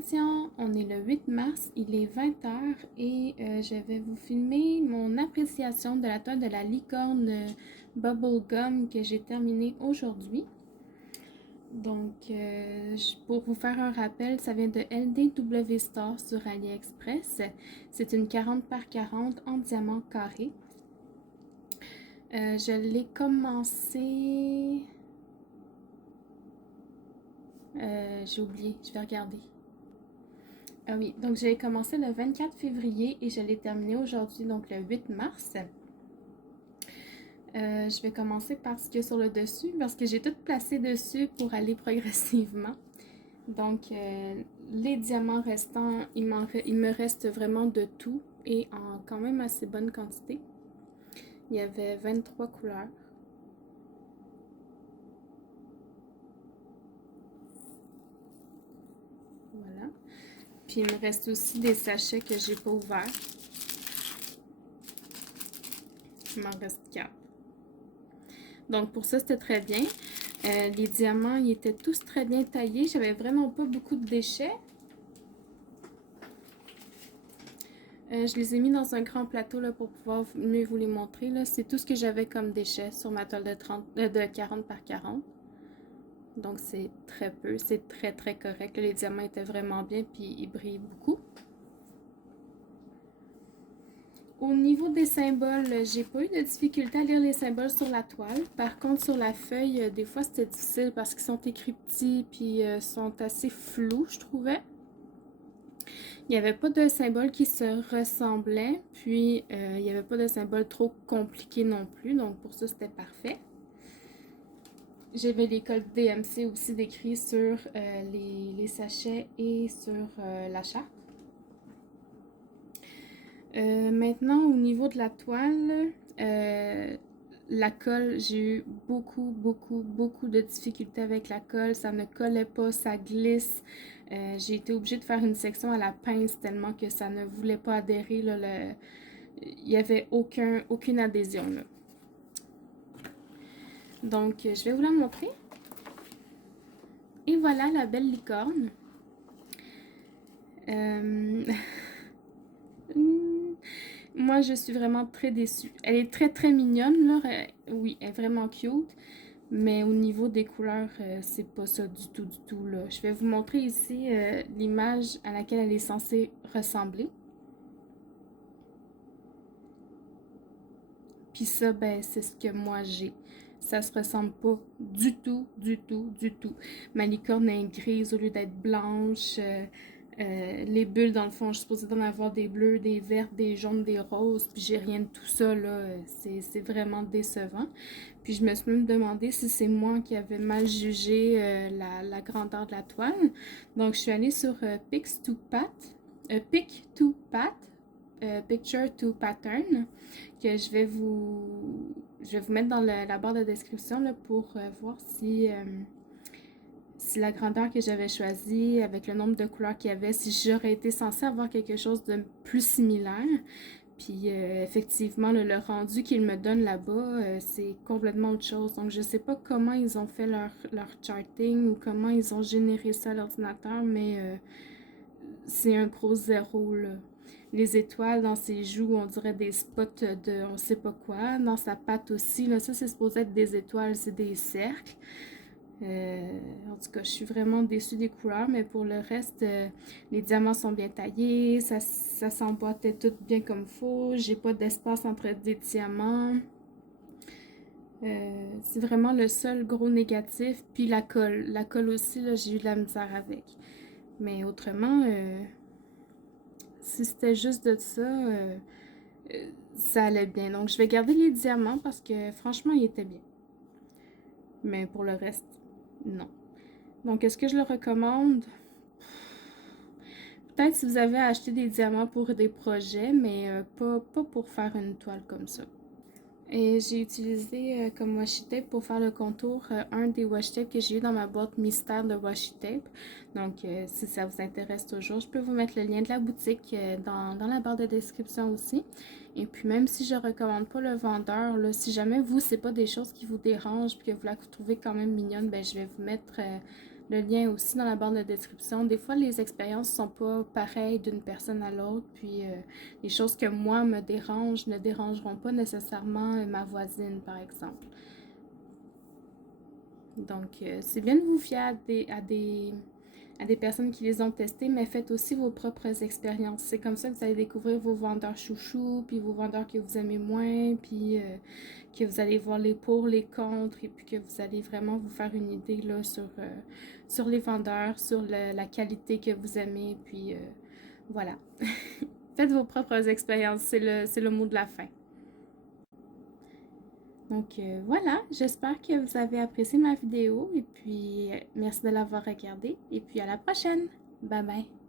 Christian, on est le 8 mars, il est 20 h et je vais vous filmer mon appréciation de la toile de la licorne Bubblegum que j'ai terminée aujourd'hui. Donc, pour vous faire un rappel, ça vient de LDW Store sur AliExpress. C'est une 40 par 40 en diamant carré. Je l'ai commencé... j'ai oublié, je vais regarder. Ah oui, donc j'ai commencé le 24 février et je l'ai terminé aujourd'hui, donc le 8 mars. Je vais commencer par ce qu'il y a sur le dessus, parce que j'ai tout placé dessus pour aller progressivement. Donc, les diamants restants, il me reste vraiment de tout et en quand même assez bonne quantité. Il y avait 23 couleurs. Voilà. Puis il me reste aussi des sachets que j'ai pas ouverts. Il m'en reste 4. Donc pour ça, c'était très bien. Les diamants, ils étaient tous très bien taillés. J'avais vraiment pas beaucoup de déchets. Je les ai mis dans un grand plateau là, pour pouvoir mieux vous les montrer. C'est tout ce que j'avais comme déchets sur ma toile de 40 par 40. Donc c'est très peu. C'est très très correct. Les diamants étaient vraiment bien puis ils brillent beaucoup. Au niveau des symboles, j'ai pas eu de difficulté à lire les symboles sur la toile. Par contre, sur la feuille, des fois c'était difficile parce qu'ils sont écrits petits puis sont assez flous, je trouvais. Il n'y avait pas de symbole qui se ressemblait, puis il n'y avait pas de symbole trop compliqué non plus, donc pour ça c'était parfait. J'avais les codes DMC aussi décrits sur les sachets et sur la charte. Maintenant, au niveau de la toile, la colle, j'ai eu beaucoup de difficultés avec la colle. Ça ne collait pas, ça glisse. J'ai été obligée de faire une section à la pince tellement que ça ne voulait pas adhérer. Là, il n'y avait aucune adhésion. Là. Donc, je vais vous la montrer. Et voilà la belle licorne. Moi, je suis vraiment très déçue. Elle est très mignonne, là. Oui, elle est vraiment cute. Mais au niveau des couleurs, c'est pas ça du tout, là. Je vais vous montrer ici l'image à laquelle elle est censée ressembler. Puis ça, ben, c'est ce que moi j'ai. Ça se ressemble pas du tout. Ma licorne est grise au lieu d'être blanche. Les bulles, dans le fond, je suis supposée d'en avoir des bleus, des vertes, des jaunes, des roses, puis j'ai rien de tout ça, là. C'est vraiment décevant. Puis je me suis même demandé si c'est moi qui avais mal jugé la grandeur de la toile. Donc, je suis allée sur Pick to Pat, Picture to Pattern, que je vais vous mettre dans la barre de description là, pour voir si la grandeur que j'avais choisie, avec le nombre de couleurs qu'il y avait, si j'aurais été censée avoir quelque chose de plus similaire. Puis effectivement, le rendu qu'ils me donnent là-bas, c'est complètement autre chose. Donc je sais pas comment ils ont fait leur charting ou comment ils ont généré ça à l'ordinateur, mais c'est un gros zéro là. Les étoiles dans ses joues, on dirait des spots de on sait pas quoi. Dans sa patte aussi, là, ça c'est supposé être des étoiles, c'est des cercles. En tout cas, je suis vraiment déçue des couleurs, mais pour le reste, les diamants sont bien taillés, ça s'emboîtait tout bien comme faut, j'ai pas d'espace entre des diamants. C'est vraiment le seul gros négatif, puis la colle. La colle aussi, là, j'ai eu de la misère avec. Mais autrement, si c'était juste de ça, ça allait bien. Donc, je vais garder les diamants parce que franchement, ils étaient bien. Mais pour le reste, non. Donc, est-ce que je le recommande? Peut-être si vous avez acheté des diamants pour des projets, mais pas pour faire une toile comme ça. Et j'ai utilisé comme washi tape pour faire le contour un des washi tape que j'ai eu dans ma boîte mystère de washi tape. Donc si ça vous intéresse toujours, je peux vous mettre le lien de la boutique dans la barre de description aussi. Et puis même si je recommande pas le vendeur, là, si jamais vous, c'est pas des choses qui vous dérangent et que vous la trouvez quand même mignonne, ben, je vais vous mettre le lien aussi dans la barre de description. Des fois, les expériences sont pas pareilles d'une personne à l'autre, puis les choses que moi me dérangent ne dérangeront pas nécessairement ma voisine, par exemple. Donc, c'est bien de vous fier à des personnes qui les ont testés, mais faites aussi vos propres expériences. C'est comme ça que vous allez découvrir vos vendeurs chouchous, puis vos vendeurs que vous aimez moins, puis que vous allez voir les pour, les contre, et puis que vous allez vraiment vous faire une idée là, sur les vendeurs, sur la qualité que vous aimez, puis voilà. Faites vos propres expériences, c'est le mot de la fin. Donc voilà, j'espère que vous avez apprécié ma vidéo et puis merci de l'avoir regardée et puis à la prochaine. Bye bye.